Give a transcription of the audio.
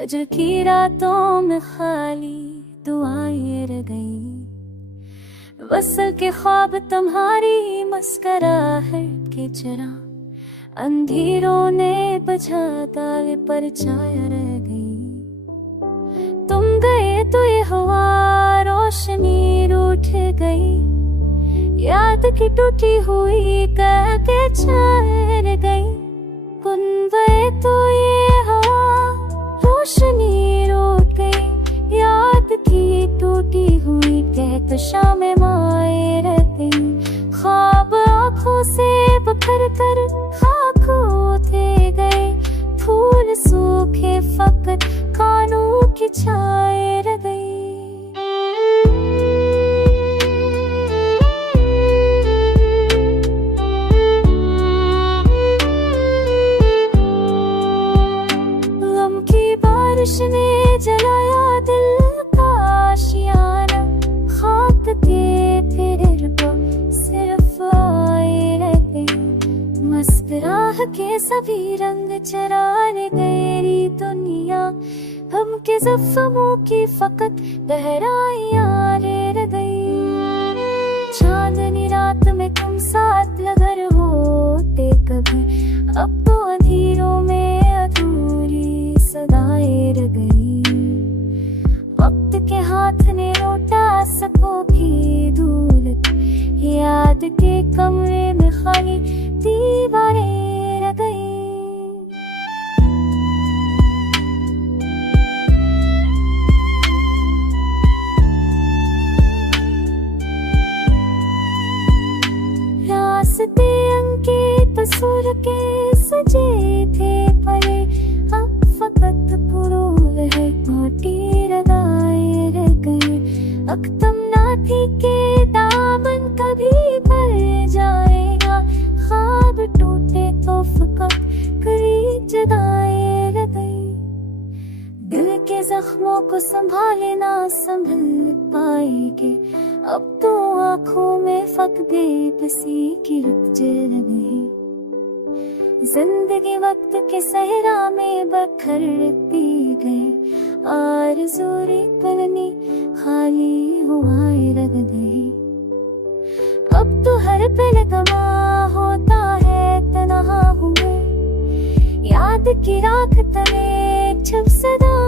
फजर की रातों में खाली दुआएं रह गई, वसल के ख्वाब तुम्हारी मुस्कुराहट के चरा अंधेरों ने बुझा ताले पर छाया रह गई। तुम गए तो ये हवा रोशनी रूठ गई, याद की टूटी हुई कह के छाया रह गई। कुन गए तो ये हवा रोशनी रूठ गई, याद की टूटी हुई कह तो शाम माए रह गई। ख्वाब आँखों से बखर कर खाक होते गए, फूल सूखे फकत कानों की छाए रह गई। गम की बारिश ने जलाया दिल का आशियाना, खाक के फिर को सिर्फ आए रह गई। मुस्कुराह के सभी रंग चराने गहरी दुनिया, हम के जख्मों की फकत गहराइयां रह गई। चांदनी रात में तुम साथ अगर होते कभी, अब तो अंधेरों में अधूरी सदाएं रह गई। वक्त के हाथ ने लौटा सको भी दूर, याद के कमरे में खाली दीवारें रह गई। रास्ते अंकित सुर के सजे थे परे, अब फकत पुरूल है माटी रदाए रह गए। अख्तम नाथी के दामन कभी भर जाएगा, ख्वाब टूटे तो फकत करीब जदाए रह गई। दिल के जख्मों को संभाले ना संभल पाएंगे, अब तो आँखों में फक बेबसी की रफ्ते रह गई। जिंदगी वक्त के सहरा में बखर पी गई, आरज़ूरी पलनी खाली हुआएं रह गई। अब तो हर पल गमा होता है तन्हा हुए, याद की राख तले छुप सदा